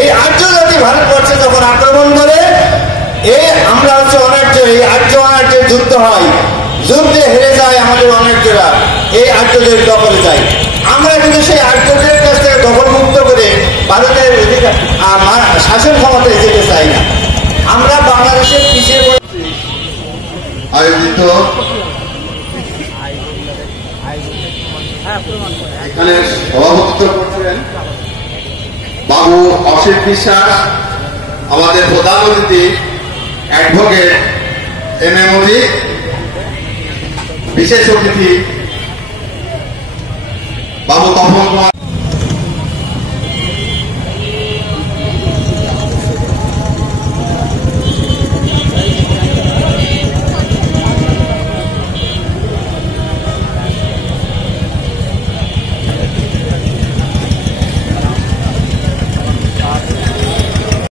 এই আর্য জাতি ভারতবর্ষে যখন আক্রমণ করে, আমরা হচ্ছে অনার্য, এই আর্য অনার্যের যুদ্ধ হয়, যুদ্ধে হেরে যায় আমাদের অনার্যরা, এই আর্যদের দখলে যায়। আমরা কিন্তু সেই আর্যদের কাছ থেকে দখলমুক্ত করে ভারতের শাসন ক্ষমতায় যেতে চাই না। আমরা বাংলাদেশের পিছিয়ে আয়োজিত এখানে সভাপতিত্ব করছেন বাবু অসিত বিশ্বাস, আমাদের প্রধান অতিথি অ্যাডভোকেট এম এ মজিদ, বিশেষ অতিথি বাবু তপন কুমার।